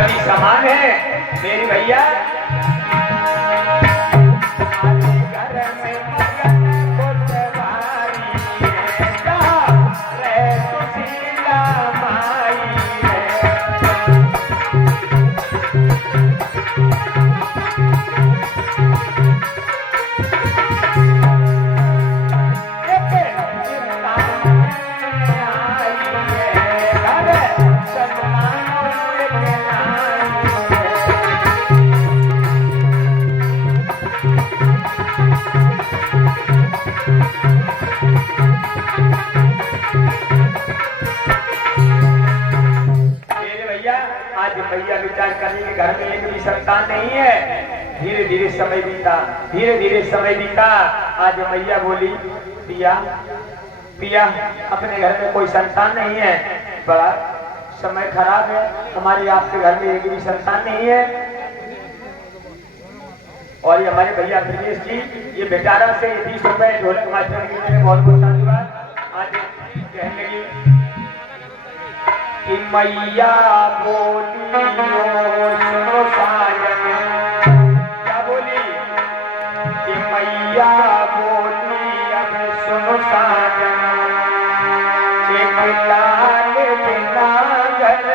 समान है मेरी भैया। आज भैया विचार करने के घर में एक भी संतान नहीं है। धीरे धीरे समय बीता, धीरे धीरे समय बीता। आज मैया बोली, पिया पिया अपने घर में कोई संतान नहीं है, बड़ा समय खराब है, हमारे आपके घर में एक भी संतान नहीं है। और ये हमारे भैया ब्रजेश जी, ये बेचारा से 20 रुपए ढोलक मास्टर के लिए बहुत बहुत धन्यवाद। आज कहने लगी कि मैया बोली सुनो साजन, क्या बोली कि मैया बोली अब सुनो साजन, एक लाल बिना घर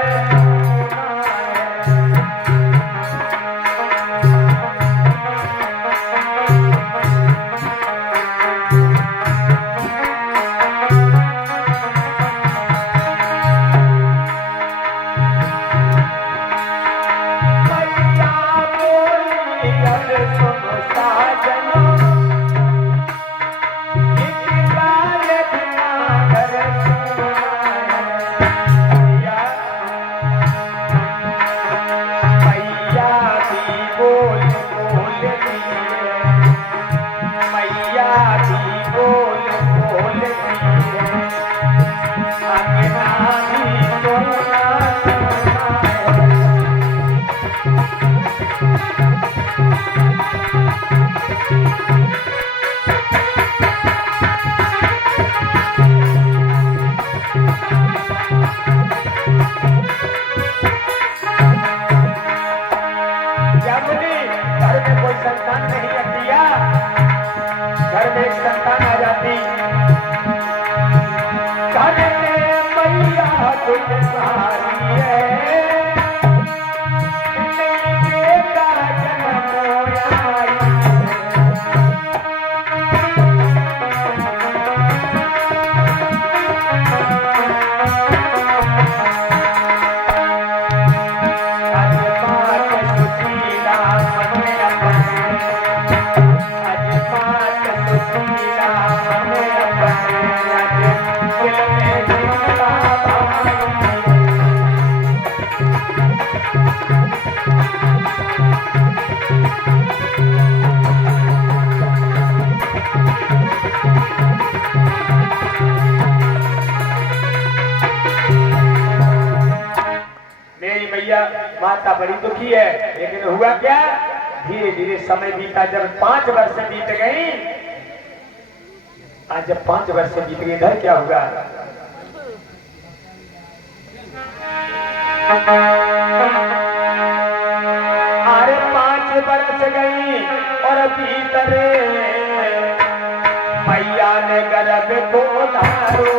माता बड़ी दुखी है। लेकिन हुआ क्या, धीरे धीरे समय बीता। जब 5 वर्ष बीत गई, आज जब 5 वर्ष बीत गए, इधर क्या हुआ, अरे 5 वर्ष गई और भीतर मैया ने गर्भ को धारो।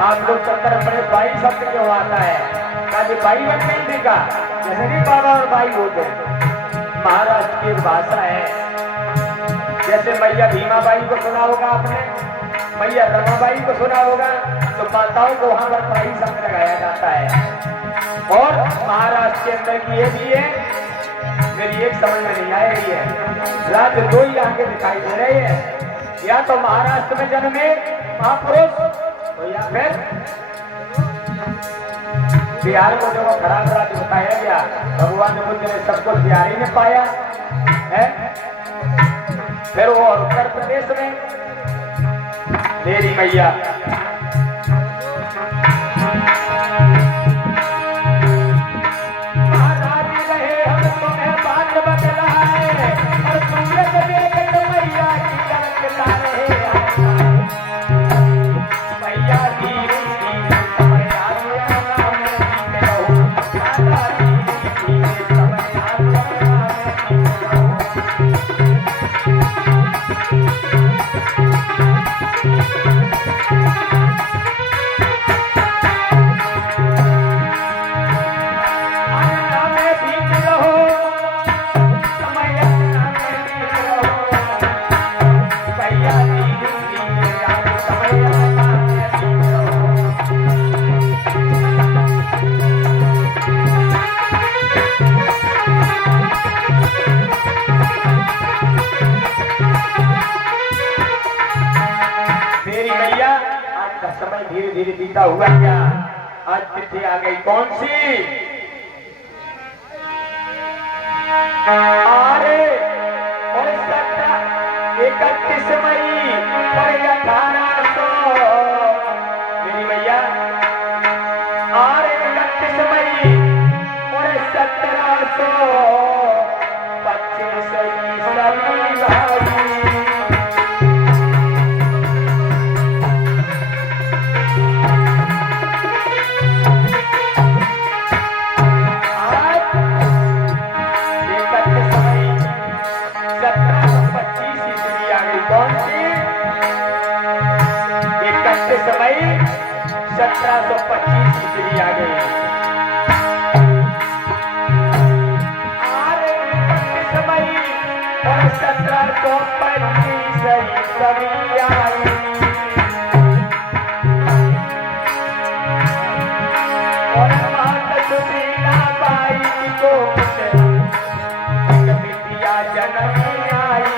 आप लोग चक्कर अपने भाई शब्द क्यों आता है, कभी भाई बन नहीं देखा, जैसे नहीं बाबा और भाई होते हैं। महाराष्ट्र की भाषा है। जैसे मैया भीमाबाई को सुना होगा आपने, मैया रमाबाई को सुना होगा, तो माताओं को वहां पर भाई शब्द लगाया जाता है। और महाराष्ट्र के अंदर की ये भी है, मेरी एक समझ में नहीं आ रही है, राज्य 2 ही आगे दिखाई दे रही है। या तो महाराष्ट्र में जन्मे महापुरुष तो या फिर बिहार को जो खराब राज्य बताया गया, भगवान बुद्ध ने सबको बिहारी में पाया है। फिर वो उत्तर प्रदेश में मेरी मैया समय धीरे धीरे बीता हुआ क्या, आज तिथि आ गई कौन सी? अरे 31 मई 1800 मेरी मैया, अरे 31 मई 1725 1725 ईस्वी आ गई। अरे 31 मई 1725 ईस्वी आई। और माता सुशीला बाई को बिटिया जन्म आई।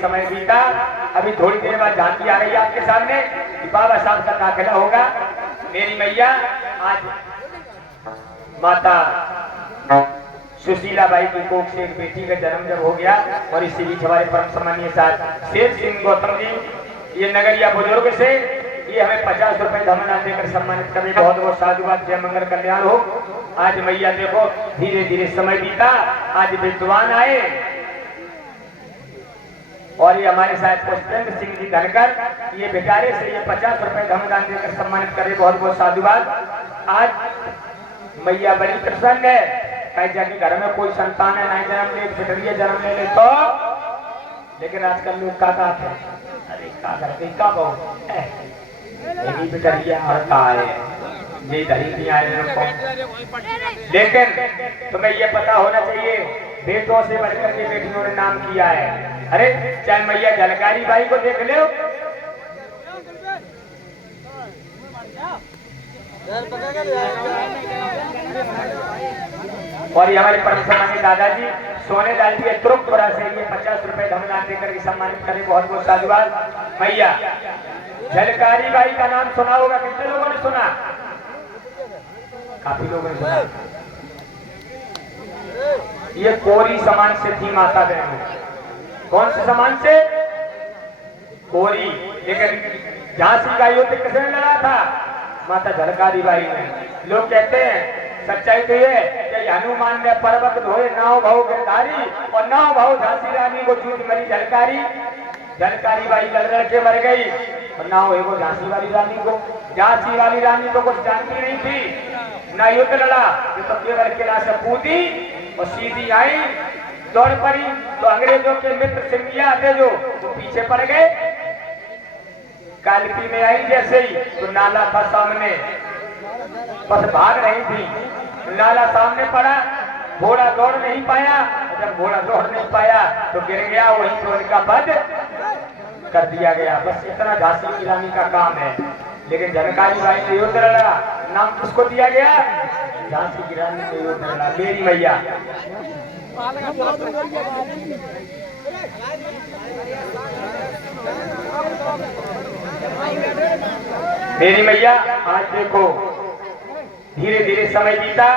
समय बीता, अभी थोड़ी देर बाद झांकी आ रही है आपके सामने, बाबा साहब का दाखिला होगा। मेरी मैया आज माता सुशीला बाई की कोख से एक बेटी का जन्म जब हो गया, और इसी बीच हमारे परम सम्मानीय साथ शेर सिंह गौतम जी, ये नगरिया बुजुर्ग से ये हमें 50 रुपए धमना देकर सम्मानित करने, बहुत बहुत साधुवाद, जय मंगल कल्याण हो। आज मैया देखो धीरे धीरे समय बीता, आज विद्वान आए और ये हमारे साथ पुष्पेंद्र सिंह जी धनकर, ये बेचारे से ये 50 रुपए धमदान देकर सम्मानित करे, बहुत बहुत साधुवाद। आज मैया बड़ी प्रसन्न है, कई जगह घर में कोई संतान है नहीं जन्म ले, पिटरिया जन्म ले तो, लेकिन आजकल लोग का कहते हैं, अरे का करते का बहु पिटरिया और का है ये दही नहीं आए लोग। लेकिन तुम्हें ये पता होना चाहिए बेटों से बढ़कर के बेटियों ने नाम किया है। अरे चाहे मैया झलकारी बाई को देख लो, और ये हमारे परम सम्मानित दादाजी सोने दादी के तुरुकपुरा से ये 50 रुपए धमदान देकर के सम्मानित करें, बहुत बहुत साधुवाद। मैया झलकारी बाई का नाम सुना होगा, कितने लोगों ने सुना? काफी लोगों ने सुना। ये कोरी समान से थी माता बहन। कौन से समान से? कोरी। लेकिन झांसी का युद्ध किसने लड़ा था? माता झलकारी बाई ने। लोग कहते हैं सच्चाई तो ये कि हनुमान ने पर्वत धोए नाव भाव गिरधारी और नाव भाव झांसी रानी को जूझ मरी झलकारी। झलकारी बाई लड़ के मर गई और नाव है वो झांसी वाली रानी को। झांसी वाली रानी तो कुछ जानती नहीं थी, ना युद्ध लड़ा, ये तो केवल किला से कूदी और सीधी आई, दौड़ पड़ी। तो अंग्रेजों के मित्र सिंधिया थे जो वो पीछे पड़ गए। कालपी में आई जैसे ही तो नाला था सामने, बस भाग रही थी, नाला सामने पड़ा, घोड़ा दौड़ नहीं पाया। जब घोड़ा दौड़ नहीं पाया तो गिर गया, वहीं तो उनका वध कर दिया गया। बस इतना झांसी की रानी का काम है। लेकिन झलकारी बाई ने युद्ध लड़ा, नाम किसको दिया गया? झांसी की रानी ने युद्ध लड़ा, मेरी मैया। मेरी मैया। आज देखो धीरे धीरे समय बीता।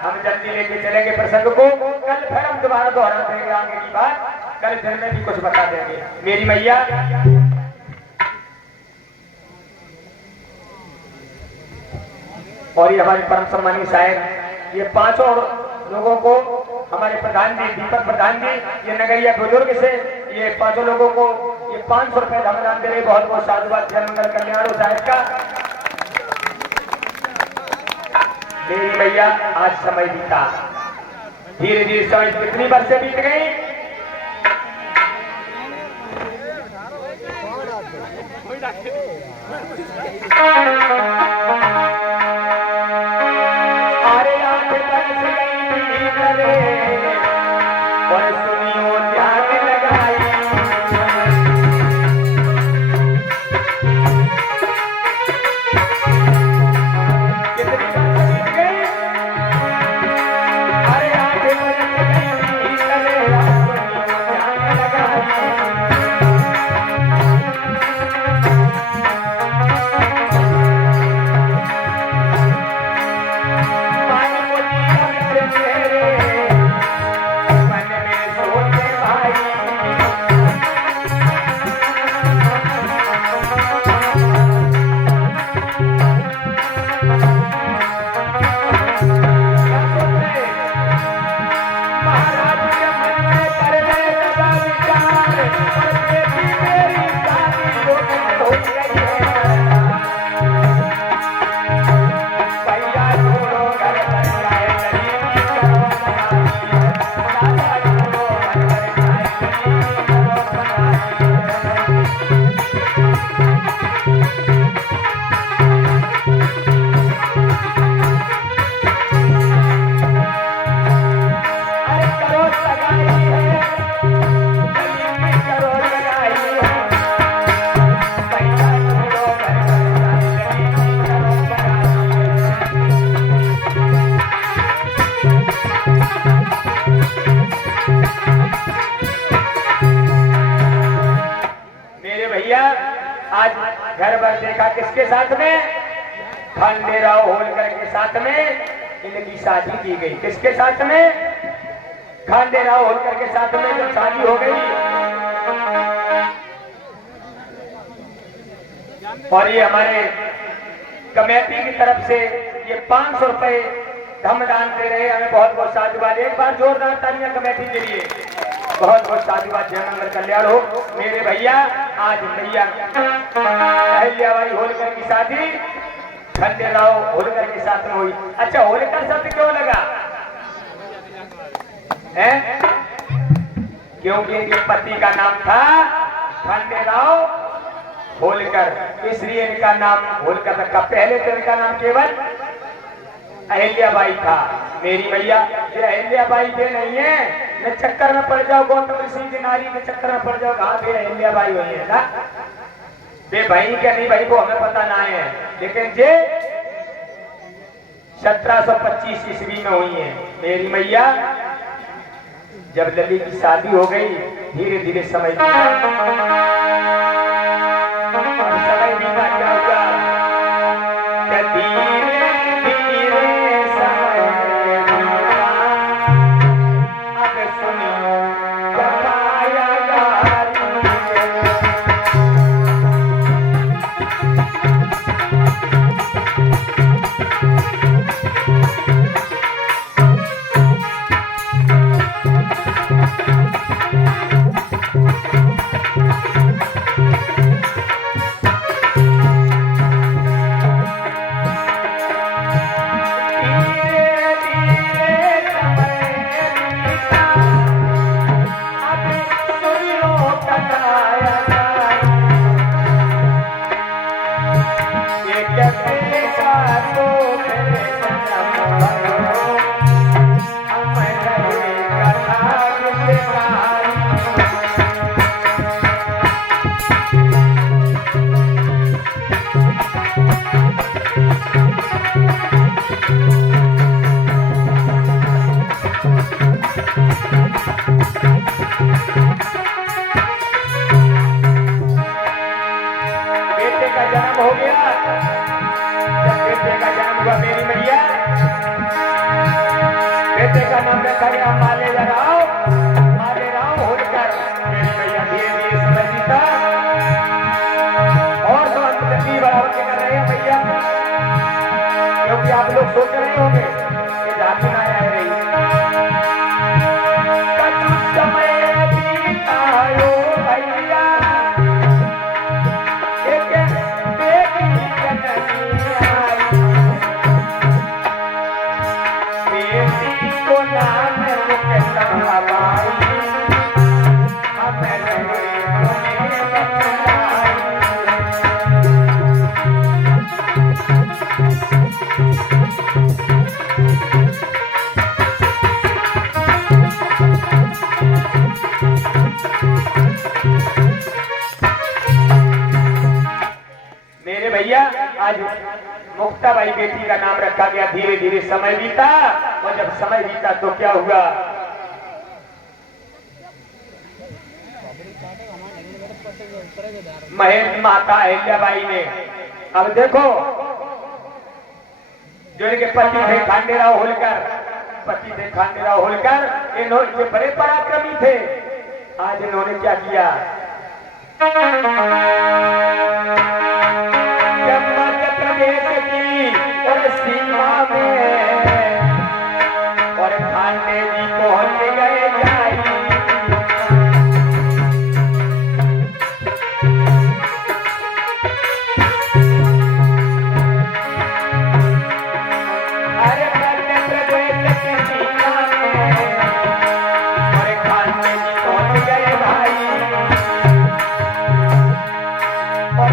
हम जल्दी लेके चलेंगे प्रसंग को। कल फिर हम दोबारा दोहरा देंगे आगे की बात, कल फिर में भी कुछ बता देंगे मेरी मैया। और ये हमारे परम सम्मानीय साहब, ये पांचों लोगों को हमारे प्रधान जी दीपक प्रधान जी, ये नगरिया बुजुर्ग से ये पांचों लोगों को ये 500 रुपए धमदान दे रहे। बहुत बहुत साधुवाद, जय मंगल कल्याण हो साहब का। मेरी मैया आज समय बीता, धीरे धीरे समय कितनी वर्षें बीत गई। अरे 8 बरस गई और सुनियो ध्यान लगाई। मन में सोचे घर भर देखा किसके साथ में, खंडेराव होलकर के साथ में इनकी शादी की गई। किसके साथ में, खंडेराव होलकर के साथ में जब शादी हो गई और ये हमारे कमेटी की तरफ से ये 500 रुपए हम दान दे रहे हैं, हमें बहुत बहुत साधुवाद। एक बार जोरदार तालियां कमेटी के लिए, बहुत बहुत साधुवाद। जय मंगल कल्याण हो मेरे भैया। आज भैया अहिल्याबाई होलकर की शादी खंडेराव होलकर के साथ में हुई। अच्छा, होलकर शब्द क्यों लगा है? क्योंकि इनके पति का नाम था खंडेराव होलकर, इसलिए इनका नाम होलकर रखा। पहले तो इनका नाम केवल अहिल्याबाई था। मेरी भैया ये अहिल्याबाई दे नहीं है, न चक्कर में पड़ जाओ गौतम ऋषि की नारी के चक्कर में पड़ जाओ, कहाँ फिर अहिल्याबाई हुई है ना। वे भाई क्या नहीं भाई को हमें पता ना है, लेकिन ये 1725 ईस्वी में हुई है। मेरी मैया जब लली की शादी हो गई, धीरे धीरे समय बीता क्या हुआ, हो गया। जब बेटे का जन्म हुआ मेरी मैया, बेटे का नाम रखा गया मालेराव होलकर। मेरी मैया धीरे धीरे समय बीता और तो अंतर्गत बराबर के कर रहे हैं भैया, क्योंकि आप लोग सोच रहे होंगे कि जाति ना आ रही। समय बीतायो भैया, मेरे भैया आज मुक्ताबाई बेटी का नाम रखा गया। धीरे धीरे समय बीता और जब समय बीता तो क्या हुआ, महेंद्र माता अहिल्याबाई ने, अब देखो जो इनके पति थे खंडेराव होलकर, इन्होंने बड़े पराक्रमी थे। आज इन्होंने क्या किया, मध्य प्रदेश की और सीमा में और खांडे जी पहुंच गए जाई। अरे मध्य प्रदेश की सीमा में और खांडे जी पहुंच गए भाई। और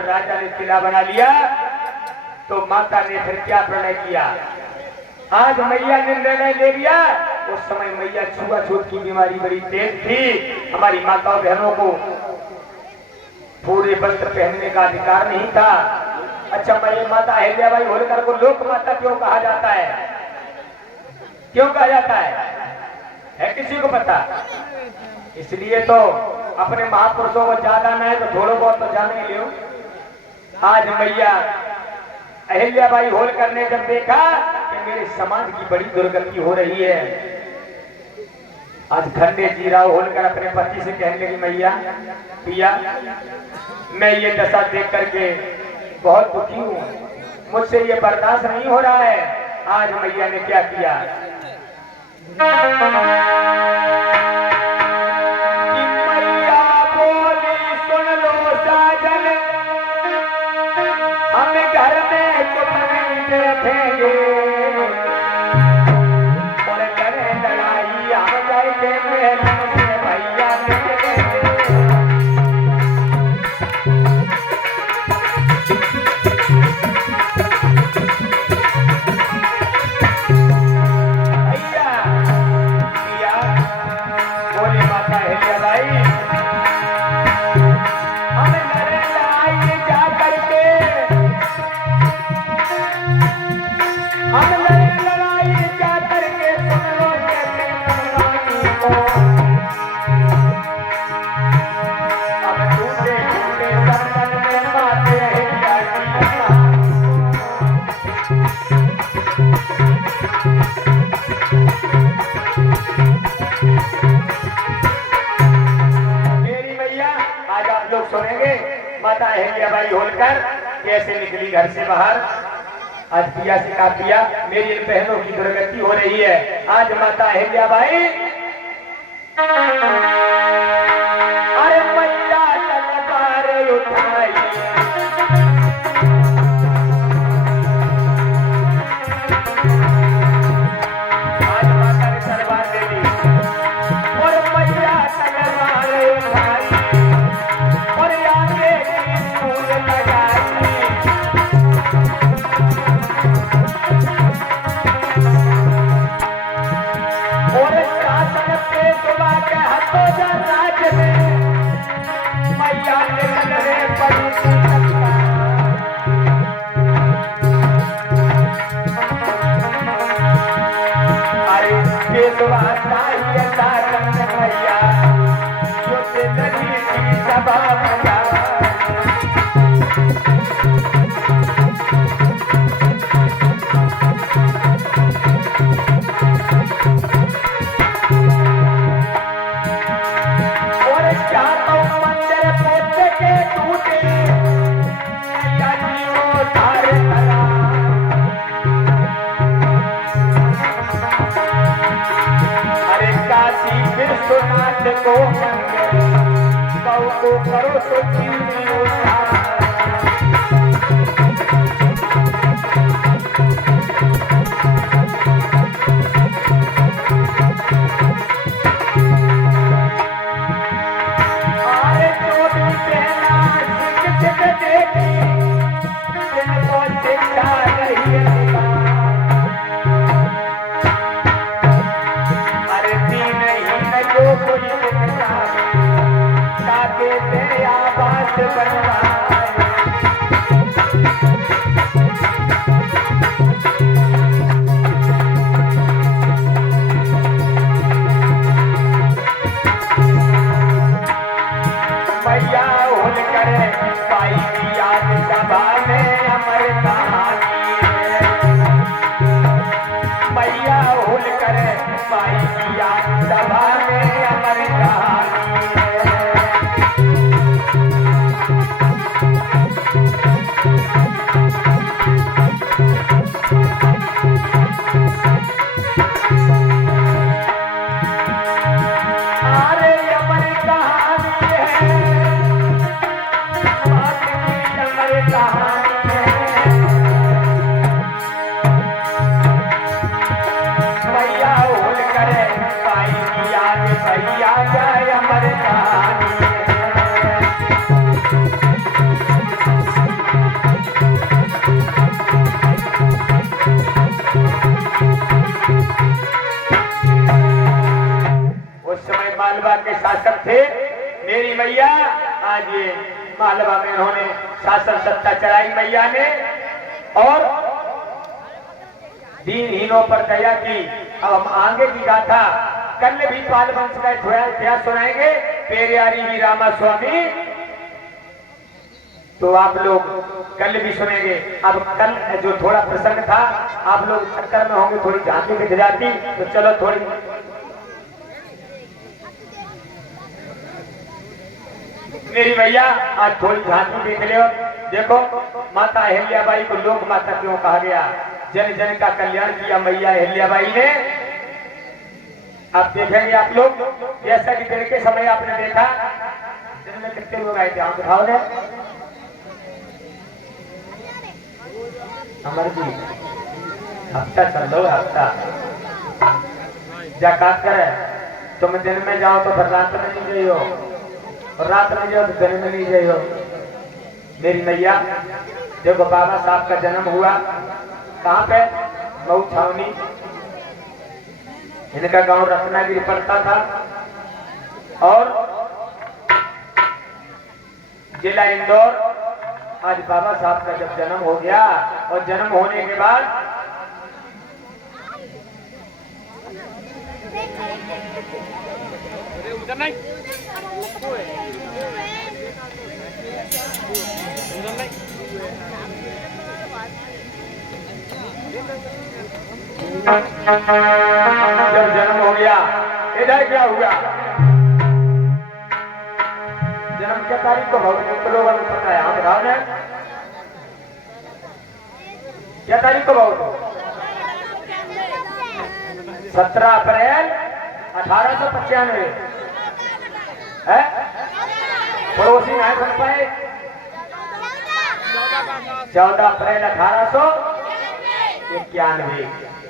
जब राजा ने किला बना लिया तो माता ने फिर क्या प्रणय किया। आज मैया ने निर्णय ले लिया। उस समय मैया छुआछूत की बीमारी बड़ी तेज थी। हमारी माताओं बहनों को पूरे वस्त्र पहनने का अधिकार नहीं था। अच्छा, मैं माता अहिल्याबाई होलकर को लोक माता क्यों कहा जाता है? क्यों कहा जाता है किसी को पता? इसलिए तो अपने महापुरुषों को ज्यादा नहीं तो थोड़ा बहुत तो जाने लियो। आज मैया अहिल्याबाई होलकर ने जब देखा कि मेरे समाज की बड़ी दुर्गति हो रही है, आज खंडे जीराव होलकर अपने पति से कहने लगी, मैया पिया मैं ये दशा देख करके बहुत दुखी हूँ, मुझसे ये बर्दाश्त नहीं हो रहा है। आज मैया ने क्या किया कि मैया बोली, सुन लो साजन, हम घर में चुप नहीं बैठेंगे और लड़े लड़ाई हम जाएंगे महल से भैया निकलेंगे। माता अहिल्याबाई होलकर कैसे निकली घर से बाहर। आज पिया से कहा, पिया मेरी इन बहनों की दुर्गति हो रही है। आज माता अहिल्याबाई अरे मैया तलवार उठाई, आज माता ने तलवार दे दी और मैया तलवार उठाई और आगे फूल लगाई। और शासन पे सुबह के हाथों जा राज में मैया ने लगने पड़ी सकता। अरे बेसुआ चाहिए शासन में मैया जो जिंदगी की सभा बजा। विश्वनाथ को मंगल गौ को करो तो चीनी उठा। अरे जो भी सेना सिख देखी जिनको शिक्षा नहीं है। अरे तीन ही न जो कोई ताके दे आवाज थे मेरी मैया। आज ये मालवा में उन्होंने शासन सत्ता चलाई मैया ने और दीनहीनों पर दया की। अब हम आगे की गाथा कल भी पाल वंश का इतिहास सुनाएंगे, पेरियारी भी रामा स्वामी, तो आप लोग कल भी सुनेंगे। अब कल जो थोड़ा प्रसंग था आप लोग चक्कर में होंगे, थोड़ी झांकी दिख जाती, तो चलो थोड़ी मेरी भैया आज थोड़ी झांकी देख लो। देखो माता अहिल्याबाई को लोक माता क्यों कहा गया, जन जन का कल्याण किया मैया अहिल्याबाई ने। आप देखेंगे आप लोग जैसा कि दिन के समय आपने देखा दिन में कितने लोग आए थे, आप दिखाओ ने अमर जी हफ्ता चल लो हफ्ता जाकात करे। तुम दिन में जाओ तो फिर रात में नहीं जाइयो, और रात में जाओ तो दिन में नहीं जाइयो। मेरी मैया देखो बाबा साहब का जन्म हुआ कहाँ पे, मऊ छावनी, इनका गांव रत्नागिरी पड़ता था और जिला इंदौर। आज बाबा साहब का जब जन्म हो गया और जन्म होने के बाद उधर नहीं जब जन्म हो गया इधर क्या हुआ, जन्म क्या तारीख को भगवान लोगों को पता है, हम बताओ ना क्या तारीख को भाव, 17 अप्रैल 1895 है। पड़ोसी नहीं बन पाए, 14 अप्रैल 1891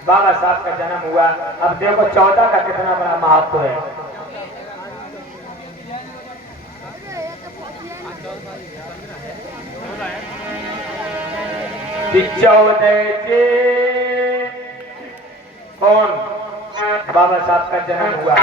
बाबा साहब का जन्म हुआ। अब देखो 14 का कितना बड़ा महत्व है। कौन बाबा साहब का जन्म हुआ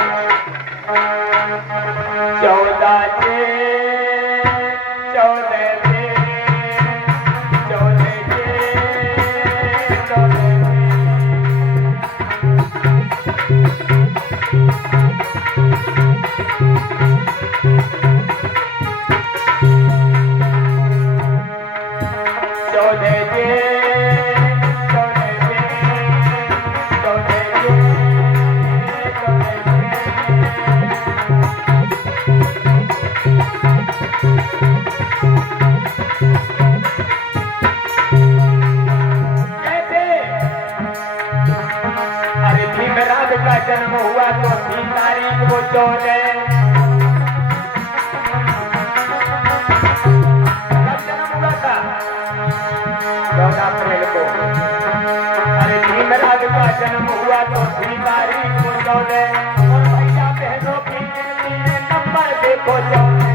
14 अप्रैल को। अरे भीमराज का जन्म हुआ तो 3 तारीख को 14, और भैया बहनों की गिनती में नंबर देखो 14।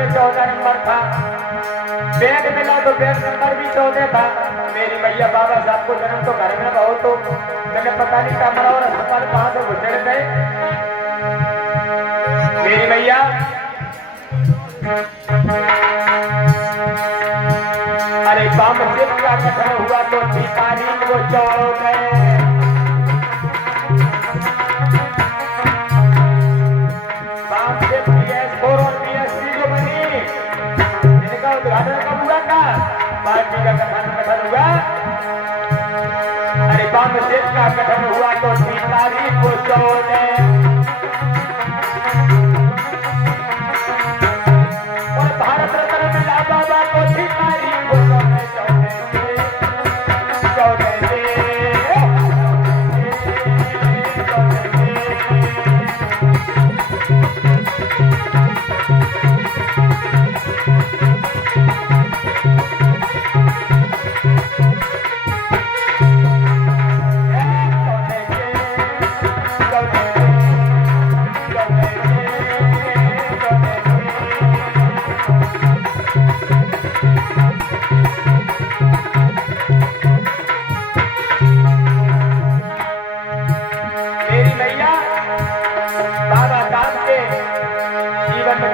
ये 14 नंबर था। बैग मिला तो बैग नंबर भी 14 था। मेरी मैया बाबा साहब को जन्म तो घर में बहुत तो मैंने पता नहीं कमरा और अस्पताल कहाँ से घुसड़ गए। मेरी मैया अरे बाम से का कथन हुआ तो 3 तारीख को 14 उद्घाटन कब हुआ था? पार्टी का कथन हुआ। अरे बाम सेठ का कथन हुआ तो 3 तारीख को 14 और भारत रत्न मिला बाबा को 3 तारीख को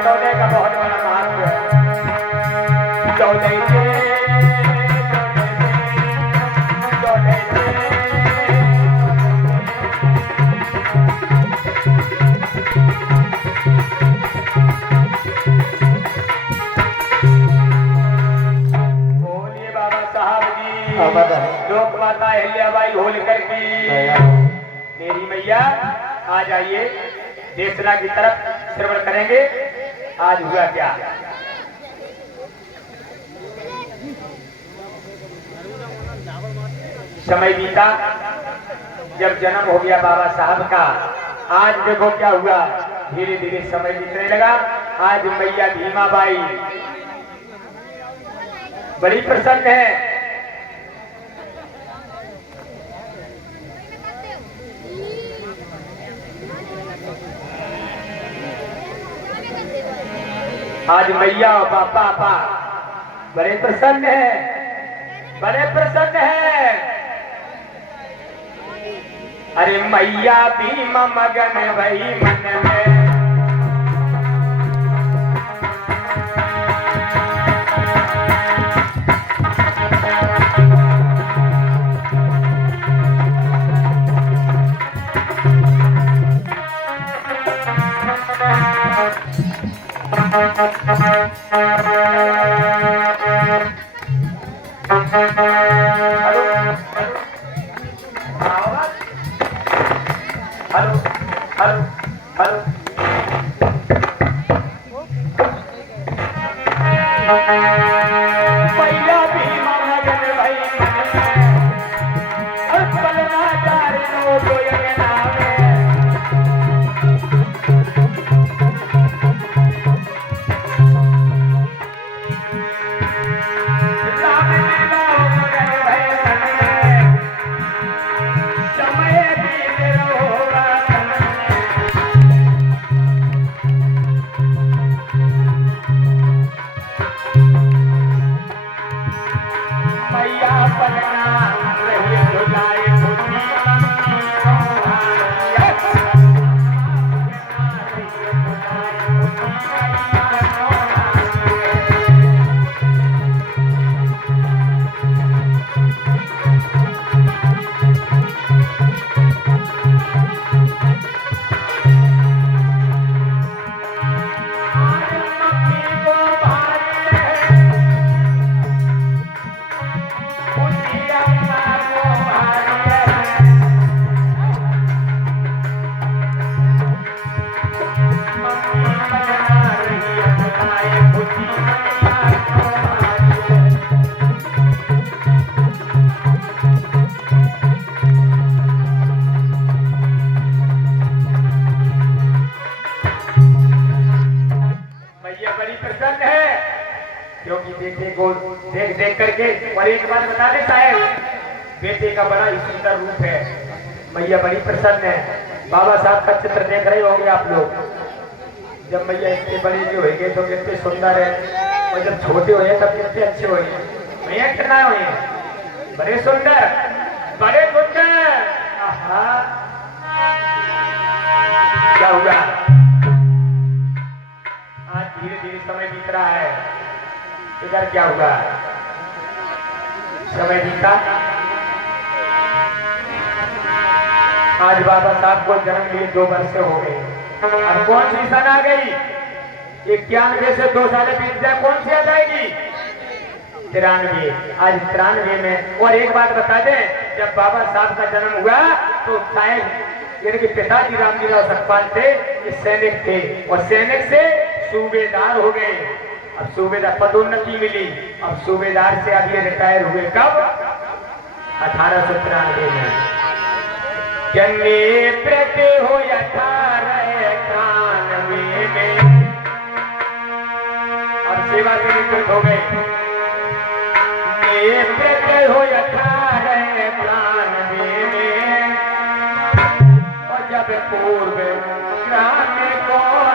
14 का बहुत बड़ा महत्व है। 14 बोलिए बाबा साहब जी। लोक माता अहिल्याबाई होलकर की। मेरी मैया आ जाइए, देशना की तरफ श्रवण करेंगे। आज हुआ क्या? समय बीता, जब जन्म हो गया बाबा साहब का। आज देखो क्या हुआ, धीरे धीरे समय बीतने लगा। आज मैया भीमाबाई बड़ी प्रसन्न है। आज मैया और पापा बड़े प्रसन्न है, बड़े प्रसन्न है। अरे मैया भीमा मगन भई मन में। हेलो हेलो हेलो मैया भीमा मगन भई मन में और पलना जारे नो कोई नाम क्योंकि बेटे को देख देख करके। और एक बात बता दे साहब, बेटे का बड़ा ही सुंदर रूप है। मैया बड़ी प्रसन्न है। बाबा साहब का चित्र देख रहे होंगे आप लोग। जब मैया इतने बड़ी जो होगी तो कितने सुंदर है, और जब छोटे हुए तब कितने अच्छे हुए। मैया कितना हुए बड़े सुंदर, बड़े सुंदर। आहा, क्या हुआ? आज धीरे धीरे समय बीत रहा है। इधर क्या हुआ? समय बीता। आज बाबा साहब को जन्म लिए 2 वर्ष हो गए। अब कौन सी सन आ गई? 91 से 2 साल बीत जाए, कौन सी आ जाएगी? 93। आज 93 में। और एक बात बता दें, जब बाबा साहब का जन्म हुआ तो शायद इनके पिताजी रामजीराव सकपाल थे, सैनिक थे, और सैनिक से सूबेदार हो गए। अब सूबेदार पदोन्नति मिली। अब सूबेदार से अब ये रिटायर हुए कब? 1893 में। जन्मे प्रति हो 1893 में। अब सेवा से निवृत्त हो गए। प्रति हो 1893 में। और जब पूर्व ग्राम को आए,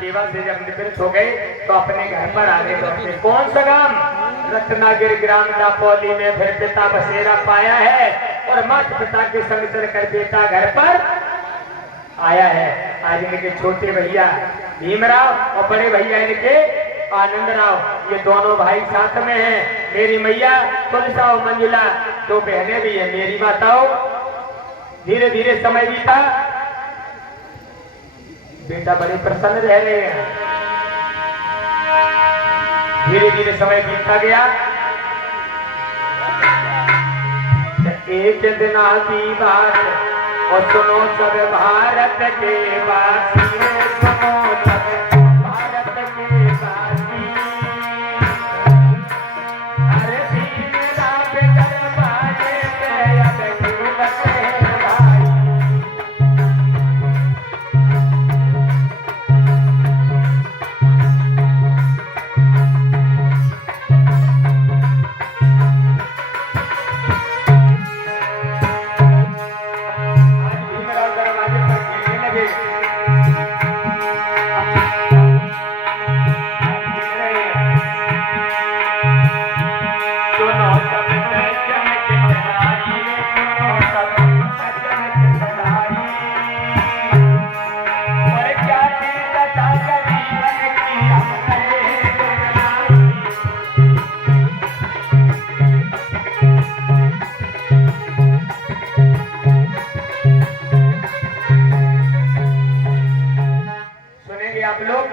सेवा से जब निवृत्त हो गए तो अपने घर पर आने लगे। कौन सा गांव? रत्नागिर ग्राम दापोली में फिर पिता बसेरा पाया है और माता पिता के संग चलकर बेटा घर पर आया है। आज इनके छोटे भैया भीमराव और बड़े भैया इनके आनंदराव, ये दोनों भाई साथ में हैं। मेरी मैया तुलसा और मंजुला 2 बहनें भी है। मेरी माताओं, धीरे धीरे समय बीता। बेटा बड़े प्रसन्न रह रहे हैं। धीरे धीरे समय बीतता गया। एक दिन की बात और सुनो सब भारत के वासी, सुनो सब भारत के वासी। अरे सीने रात दरबारे पे अब क्यों बसे भाई। आप लोग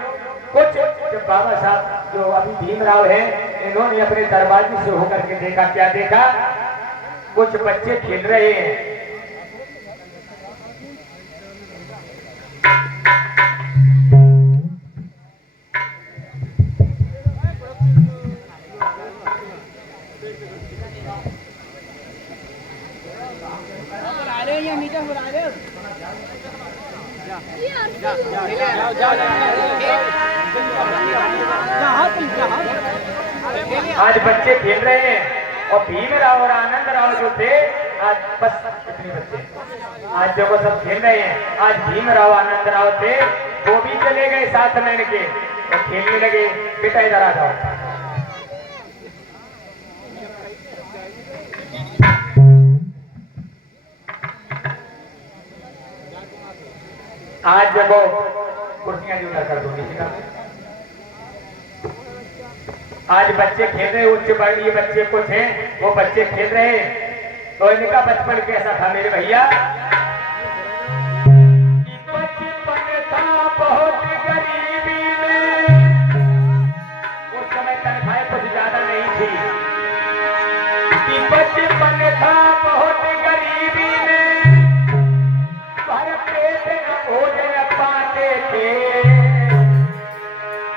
कुछ जब बाबा साहब जो अभी भीमराव है, इन्होंने अपने दरवाजे से होकर के देखा। क्या देखा? कुछ बच्चे खेल रहे हैं। आज बच्चे खेल रहे हैं और भीमराव और आनंदराव जो थे, आज बस इतने बच्चे आज देखो सब खेल रहे हैं। आज भीमराव आनंदराव थे, वो भी चले गए साथ में इनके। और खेलने लगे। बेटा इधर आ जाओ। आज देखो कुर्सियां जो कर दो किसी का। आज बच्चे खेल रहे, उच्च वर्णीय बच्चे कुछ हैं, वो बच्चे खेल रहे हैं। तो इनका बचपन कैसा था मेरे भैया? बचपन था बहुत गरीबी में, उस समय तनख्वाहें कुछ ज्यादा नहीं थी। बचपन था बहुत गरीबी में, भर पेट न भोजन पाते थे,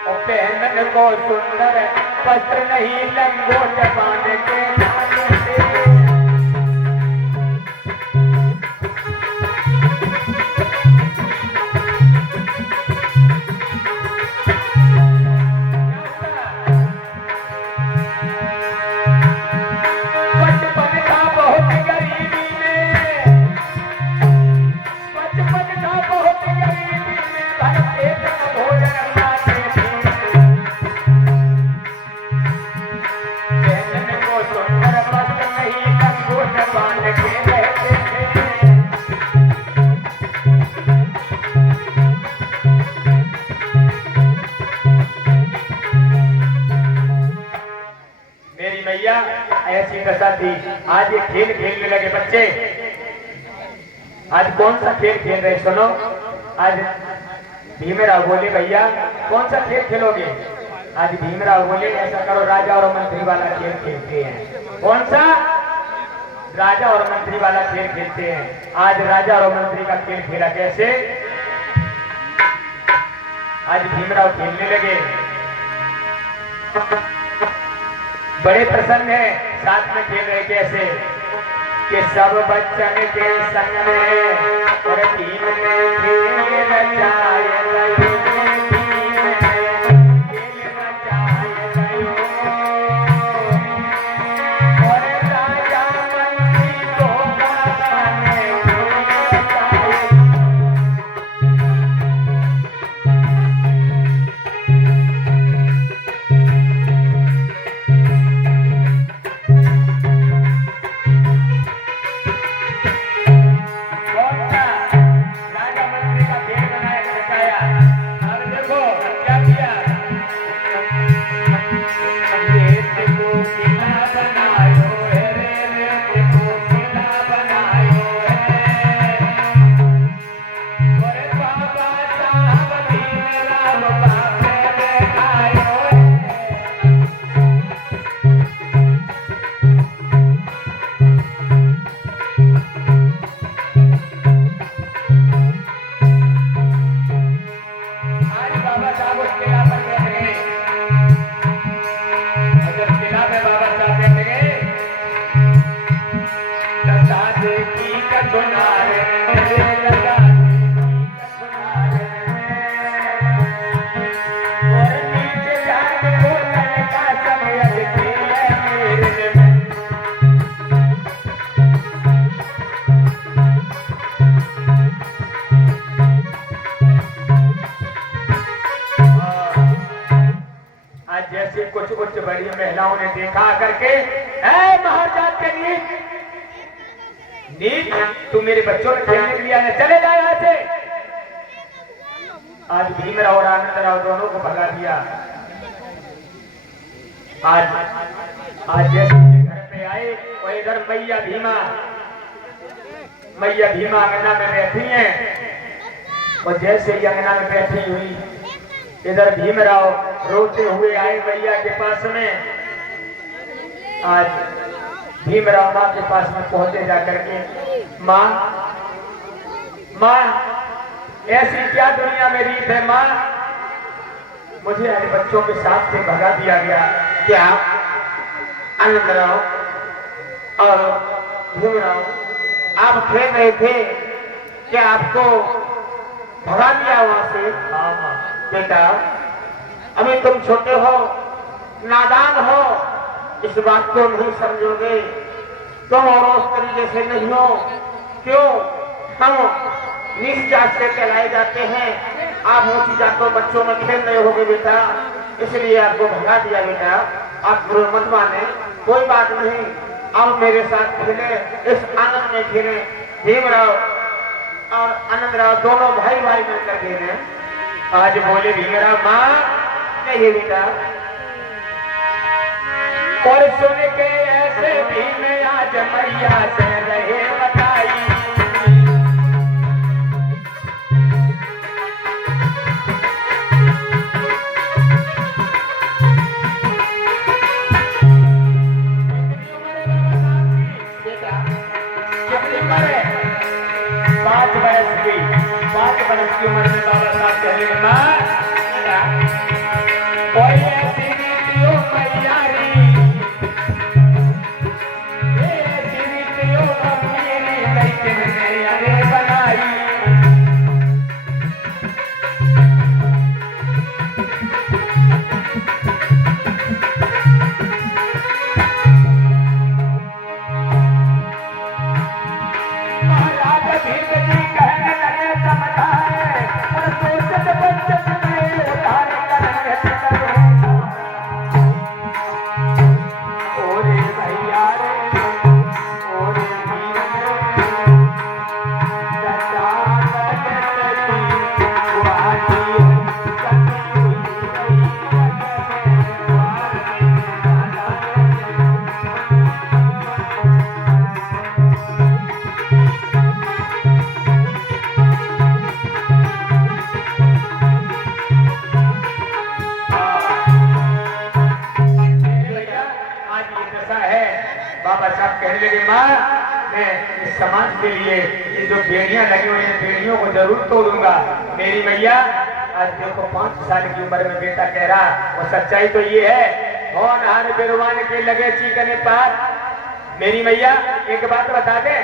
और पहनन को सुंदर वस्त्र नहीं लंगोट बांध के जाते थे। बचपन था बहुत गरीबी में, बचपन था बहुत गरीबी में, भर पेट न भोजन पाते थे, पहनन को सुंदर वस्त्र नहीं लंगोट बांध के रहते थे। मेरी मैया ऐसी दशा थी। आज ये खेल खेलने लगे बच्चे। आज कौन सा खेल खेल रहे सुनो? आज भीमराव बोले भैया कौन सा खेल खेलोगे? आज भीमराव बोले ऐसा करो, राजा और मंत्री वाला खेल खेलते हैं। कौन सा? राजा और मंत्री वाला खेल खेलते हैं। आज राजा और मंत्री का खेल खेला कैसे? आज भीमराव खेलने लगे, बड़े प्रसन्न है, साथ में खेल रहे कैसे कि सब बच्चन के संग में और टीम में खेल रचाए गयो, टीम में खेल रचाए गयो, और राजा मंत्री को गाने रचाए। कुछ उच्च बड़ी महिलाओं ने देखा करके, महाराज के नीच तू मेरे बच्चों ने खेलने के लिए आने, चले जाए यहाँ से। आज भीमराव और आनंदराव दोनों को भगा दिया। आज जैसे घर पे आए और इधर मैया भीमा अंगना में बैठी हैं, और जैसे ही अंगना में बैठी हुई इधर भीमराव रोते हुए आए मैया के पास में। आज भीमराव माँ के पास में पहुंचे जाकर के, माँ ऐसी क्या दुनिया में रीत है माँ? मुझे अपने बच्चों के साथ से भगा दिया गया। क्या आनंदराव और भीमराव आप खेल रहे थे, क्या आपको भगा दिया वहां से? हाँ बेटा, अभी तुम छोटे हो, नादान हो, इस बात को नहीं समझोगे। तुम और उस तरीके से नहीं हो। क्यों? हम नीच जात से कहलाए जाते हैं, आप ऊंची जातों बच्चों में खेल रहे होगे बेटा, इसलिए आपको भगा दिया बेटा। आप बुरे मत माने, कोई बात नहीं, आप मेरे साथ खेले, इस आनंद में खेले। भीमराव और आनंदराव दोनों भाई भाई मिलकर खेले। आज बोले भीमराव माँ नहीं बेटा, और सुन के ऐसे भीम आज मैया से रहे बताई। पांच बरस की उम्र में बाबा साहब कहने कोई ऐसी रीतियों मैयारी, ऐसी रीतियों मेरी लेकिन मैंने बनाई। महाराज भीम जी कहने लगे समझाए, और सोचत बचत में उधार करने चलो। ओरे भैया रे, ओरे भीम रे, सदा लगती गुआती सती हुई बाबा साहब कहने लगे माँ मैं इस समाज के लिए ये जो बेड़ियां लगी हुई हैं बेड़ियों को जरूर तोड़ूंगा। मेरी मैया आज देखो 5 साल की उम्र में बेटा कह रहा, और सच्चाई तो ये है कौन हार बेरवान के लगे चीकने पार। मेरी मैया एक बात बता दे,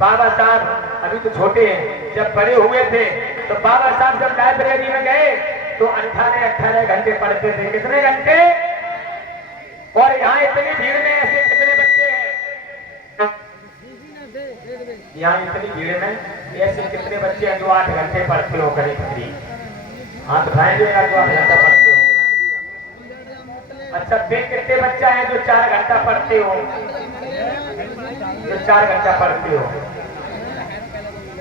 बाबा साहब अभी तो छोटे हैं, जब बड़े हुए थे तो बाबा साहब जब लाइब्रेरी में गए तो 18 घंटे पढ़ते थे। कितने घंटे? और यहाँ इतनी भीड़ में ऐसे कितने बच्चे हैं? यहाँ इतनी भीड़ में ऐसे कितने बच्चे हैं जो 8 घंटे पढ़ते हो? करीब करीब हाथ उठाएंगे या जो 8 घंटा पढ़ते हो? अच्छा वे कितने बच्चा है जो 4 घंटा पढ़ते हो? जो 4 घंटा पढ़ते हो।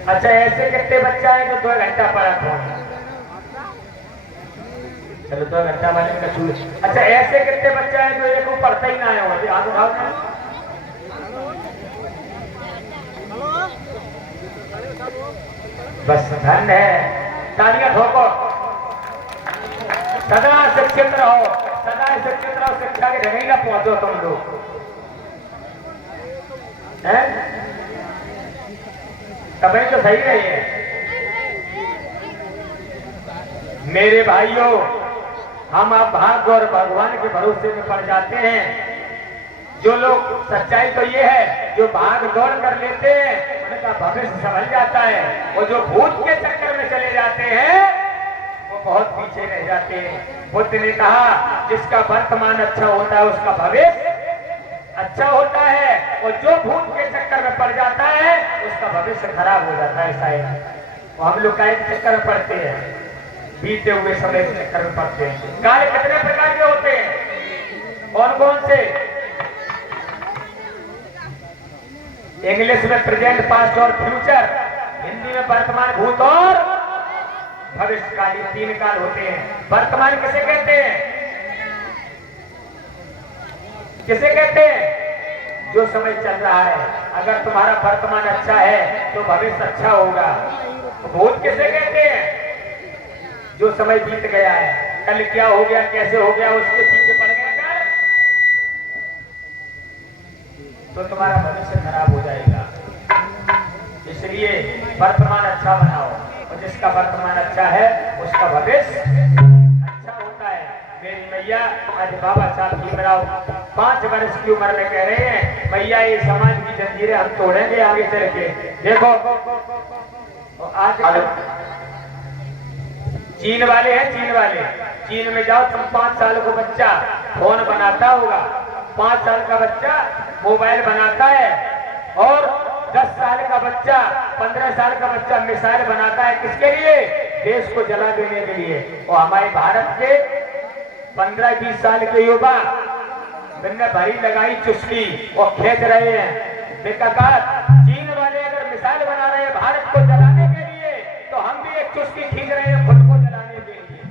अच्छा ऐसे कितने बच्चा है जो 2 घंटा पढ़ते हो? चलो 2 घंटा वाले का छूट। अच्छा ऐसे कितने बच्चा है जो एक को पढ़ता ही ना है? हाथ उठाओ। बस धन है, तालियां ठोको। सदा शिक्षित रहो, सदा शिक्षित रहो, शिक्षा के जगह ना पहुंचो तुम लोग हैं, तभी तो सही रही है। मेरे भाइयों हम आप भाग्य और भगवान के भरोसे में पड़ जाते हैं। जो लोग सच्चाई तो ये है जो भाग दौड़ कर लेते हैं उनका भविष्य संभल जाता है, और जो भूत के चक्कर में चले जाते हैं वो बहुत पीछे रह जाते हैं। बुद्ध ने कहा जिसका वर्तमान अच्छा होता है उसका भविष्य अच्छा होता है, और जो भूत के चक्कर में पड़ जाता है उसका भविष्य खराब हो जाता है। ऐसा है हम लोग काय के चक्कर में पड़ते हैं, बीते हुए समय के चक्कर में पड़ते हैं। कार्य कितने प्रकार के होते हैं? कौन कौन से? इंग्लिश में प्रेजेंट, पास्ट और फ्यूचर, हिंदी में वर्तमान, भूत और भविष्यकाल, ये 3 काल होते हैं। वर्तमान किसे कहते हैं? किसे कहते हैं? जो समय चल रहा है, अगर तुम्हारा वर्तमान अच्छा है तो भविष्य अच्छा होगा। भूत किसे कहते हैं? जो समय बीत गया है, कल क्या हो गया, कैसे हो गया, उसके पीछे पड़ गया कर तो तुम्हारा भविष्य खराब हो जाएगा। इसलिए वर्तमान अच्छा बनाओ, और जिसका वर्तमान अच्छा है उसका भविष्य अच्छा होता है। मेरी मैया आज बाबा साहब भीमराव 5 वर्ष की उम्र में कह रहे हैं मैया ये समाज की जंजीरें हम तोड़ेंगे आगे चल के। देखो आज चीन वाले हैं, चीन वाले, चीन में जाओ तुम 5 साल को बच्चा फोन बनाता होगा, 5 साल का बच्चा मोबाइल बनाता है, और 10 साल का बच्चा, 15 साल का बच्चा मिसाइल बनाता है। किसके लिए? देश को जला देने के लिए। और हमारे भारत के 15-20 साल के युवा मैंने भरी लगाई चुस्की और खेच रहे हैं बेकार। चीन वाले अगर मिसाइल बना रहे हैं भारत को जलाने के लिए, तो हम भी एक चुस्की खींच रहे हैं खुद को जलाने के लिए।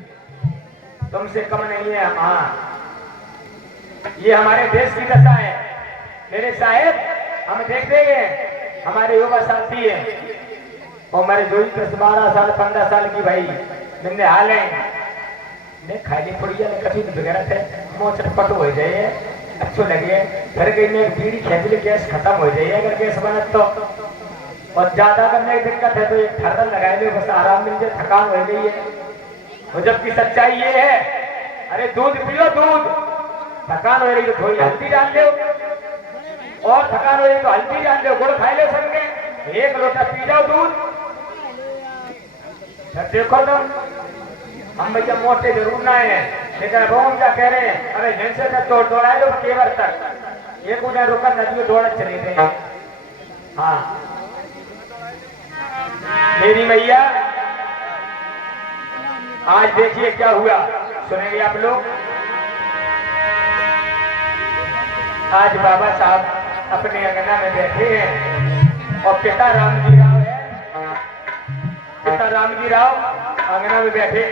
तुमसे कम नहीं है हम। हाँ, ये हमारे देश की दशा है मेरे साहेब। हम देख रहे हैं हमारे युवा साथी है और हमारे जो 10-12 साल 15 साल की भाई मैंने हाल है खाली पुड़िया ने कभी बिगड़त है मुँह चटपट हो जाए अच्छो लगे फिर कहीं में बीड़ी खेच ले गैस खत्म हो जाए अगर गैस बनत तो। और ज्यादा करने की दिक्कत है तो एक ठर्रा लगा लो बस आराम मिल जाए, थकान हो गई है। और जबकि सच्चाई ये है, अरे दूध पियो दूध, थकान हो रही तो थोड़ी हल्दी डाल लो, और थकान हो रही तो हल्दी डाल लो, गुड़ खाई लो संगे, एक लोटा पी जाओ दूध। देखो तुम हम भैया मोटे जरूर ना है लेकिन अब हम क्या कह रहे हैं, अरे जैसे से दौड़ा लो केवर तक एक उन्हें रुका नदियों दौड़ चले थे। हाँ मेरी मैया आज देखिए क्या हुआ, सुनेंगे आप लोग। आज बाबा साहब अपने अंगना में बैठे हैं और पिता रामजी राव है, पिता रामजी राव अंगना में बैठे।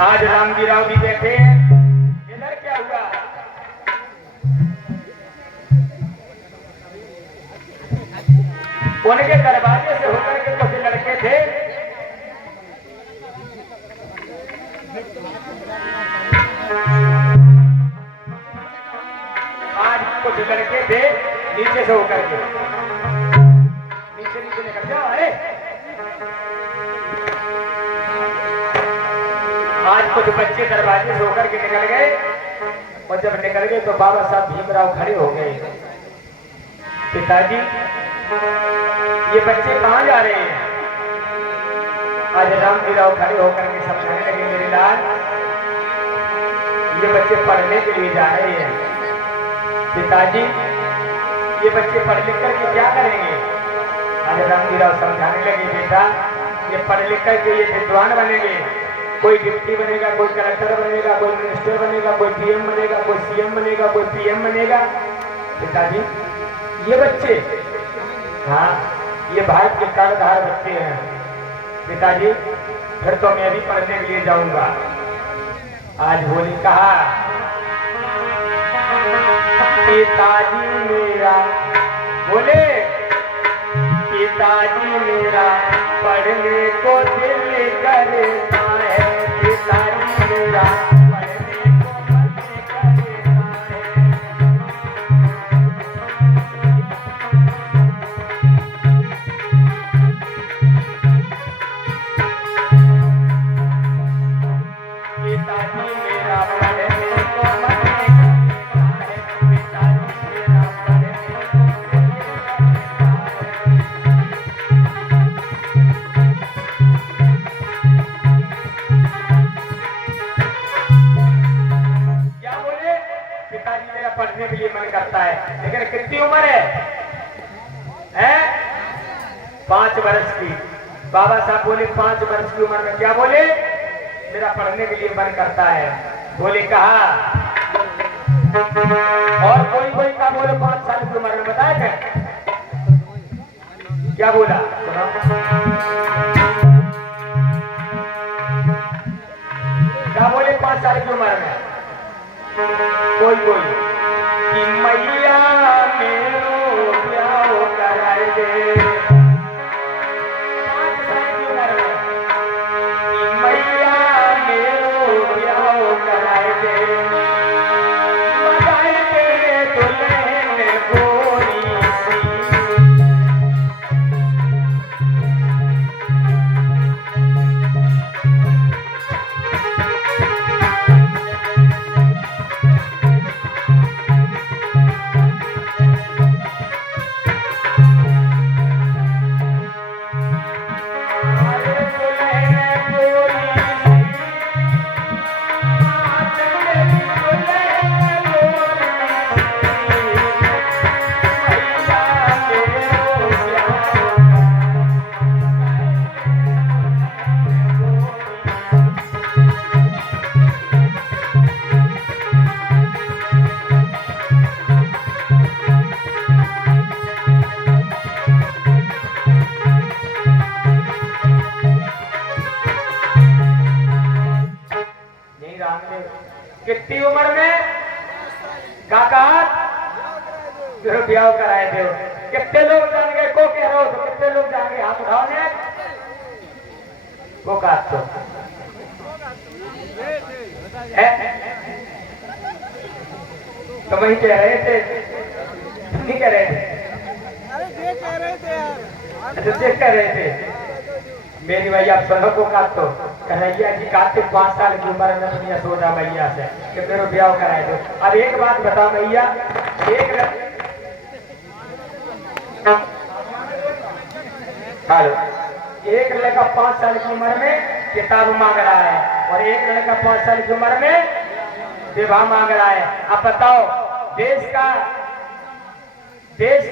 आज रामजी राव भी बैठे हैं। इधर क्या हुआ, उनके दरवाजे से होकर के कुछ लड़के थे, आज कुछ लड़के थे नीचे से होकर के नीचे निकल जाओ। अरे आज कुछ बच्चे दरवाजे से होकर के निकल गए और जब निकल गए तो बाबा साहब भीमराव खड़े हो गए। पिताजी ये बच्चे कहाँ जा रहे हैं? आज रामजी राव खड़े होकर के समझाने लगे, मेरे लाल ये बच्चे पढ़ने के लिए जा रहे हैं। पिताजी ये बच्चे पढ़ लिख करके क्या करेंगे? आज रामजी राव समझाने लगे, बेटा ये पढ़ लिख करके ये विद्वान बनेंगे, कोई डिप्टी बनेगा, कोई कलेक्टर बनेगा, कोई मिनिस्टर बनेगा, कोई डीएम बनेगा, कोई सीएम बनेगा, कोई पीएम बनेगा। पिताजी ये बच्चे, हाँ ये भारत के कर्णधार बच्चे हैं। पिताजी फिर तो मैं भी पढ़ने के लिए जाऊंगा। आज बोली कहा, पिताजी मेरा, बोले पिताजी मेरा पढ़ने को दिल करता है, पिताजी मेरा पढ़ने को मन करता है। पिताजी मेरा पढ़ने को मन करता है, पिताजी मेरा पढ़ने को दिल करता है। क्या बोले? पिताजी मेरा पढ़ने के लिए मन करता है, लेकिन कितनी उम्र है? 5 वर्ष की। बाबा साहब बोले 5 वर्ष की उम्र में क्या बोले? मेरा पढ़ने के लिए मन करता है। बोले कहा, और कोई कोई का बोले 5 साल की उम्र में, बताया क्या बोला? सुनो क्या बोले 5 साल की उम्र में? कोई कोई कि मैया मेरो ब्याह करा दे। 5 साल की उम्र में कि मैया मेरो ब्याह करा दे, बधाई दे दुल्हन गोरी सी। दे। कितनी उम्र में काका फिर ब्याह कराए दो। कितने लोग जाएंगे को कह रहे हो तो कितने लोग जाएंगे हाथ उठाओ ने वो काट तो तो वही कह रहे थे नहीं कह रहे थे अरे देख कह रहे थे यार अच्छा देख कह रहे थे मेरी भैया आप सुनो को काट तो कन्हैया जी काटते 5 साल की उम्र में दुनिया सोचा भैया से कि मेरे ब्याह कराए दो। अब एक बात बताओ भैया एक लड़का 5 साल की उम्र में किताब मांग रहा है और एक लड़का 5 साल की उम्र में विवाह मांग रहा है। अब बताओ देश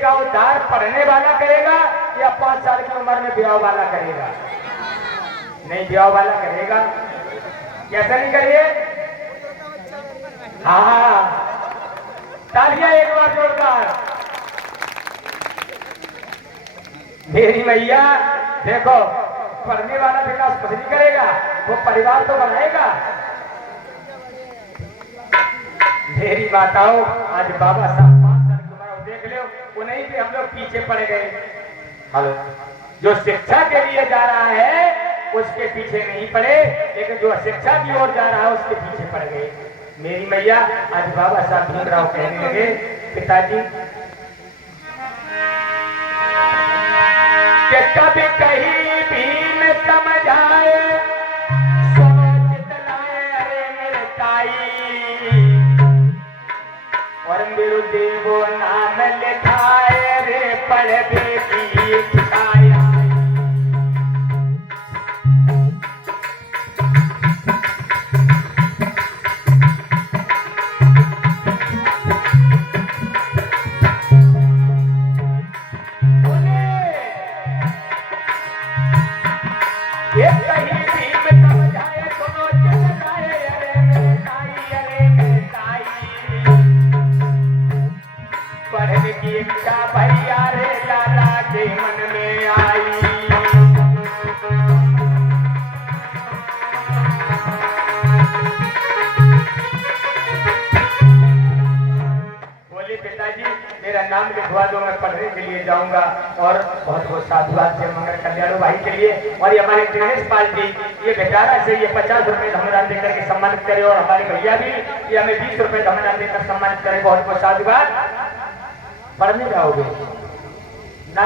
का उद्धार पढ़ने वाला करेगा या 5 साल की उम्र में विवाह वाला करेगा? नहीं विवाह वाला करेगा। कैसा नहीं करिए? हाँ तालियां एक बार जोरदार। मेरी मैया देखो पढ़ने वाला विकास खुद नहीं करेगा वो परिवार तो बनाएगा। मेरी माताओं आज बाबा साहब 5 साल की उम्र देख लो उन्हीं पे हम लोग पीछे पड़ गए। हेलो जो शिक्षा के लिए जा रहा है उसके पीछे नहीं पड़े लेकिन जो शिक्षा की ओर जा रहा है उसके पीछे पड़ गए। मेरी मैया आज बाबा साहब भीमराव कहने लगे पिताजी कि कभी कहीं भीम समझाए सुनो चितलाए अरे मेरे ताई और मेरे देवो नाम लिखाए रे पढ़े की इच्छाया। पढ़ने की इच्छा भैया रे लाला के मन में आई। बोले पिताजी मेरा नाम लिखवा दो मैं पढ़ने के लिए जाऊंगा। और बहुत बहुत साधुवाद से मंगल कल्याण भाई के लिए और ये हमारे दिनेश पाल जी ये बेचारा से ये 50 रुपए धमदान देकर के सम्मानित करे और हमारे भैया भी ये हमें 20 रुपए धमदान देकर सम्मानित करे। बहुत बहुत साधुवाद। पढ़ने जाओगे ना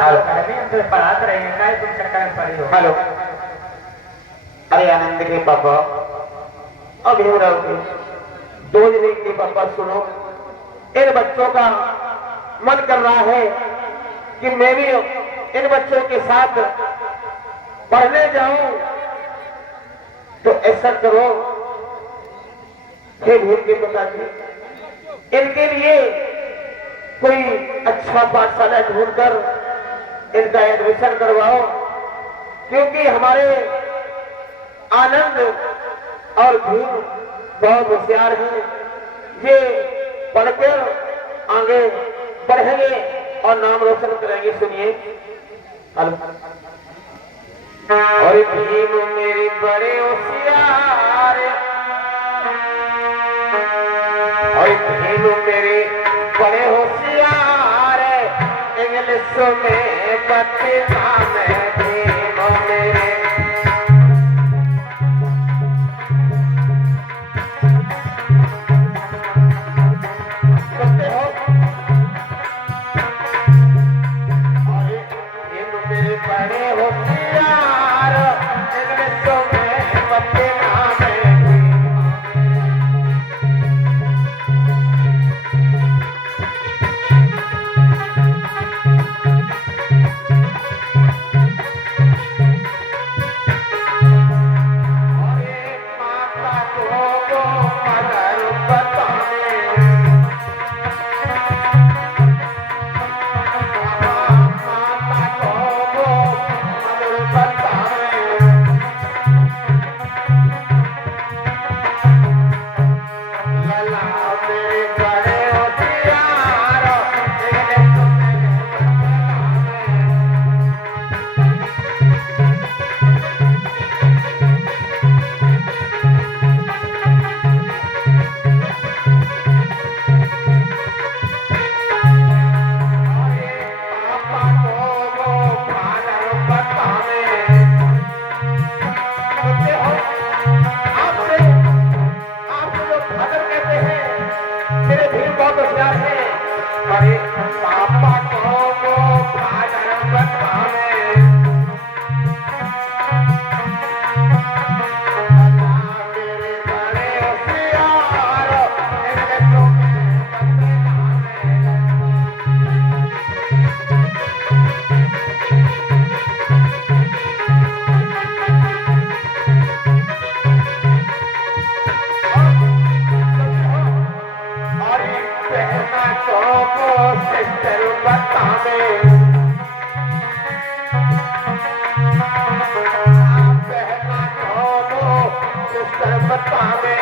तो पढ़ाते रहेंगे ना तुम चक्कर में पढ़े हो। हेलो अरे आनंद के पापा अब हो रहोगे 2 दिन के पापा सुनो इन बच्चों का मन कर रहा है कि मैं भी इन बच्चों के साथ पढ़ने जाऊं तो ऐसा करो हे भूल के पिताजी इनके लिए कोई अच्छा पाठशाला ढूंढकर इनका एडमिशन करवाओ क्योंकि हमारे आनंद और भीम बहुत होशियार हैं। ये पढ़कर आगे बढ़ेंगे और नाम रोशन करेंगे। सुनिए और भीम मेरे बड़े होशियार और भीम मेरे बड़े होशियार इंग्लिश में बदनाम भीम मेरे। बड़े होशियार इंग्लिश में बदनाम बतावे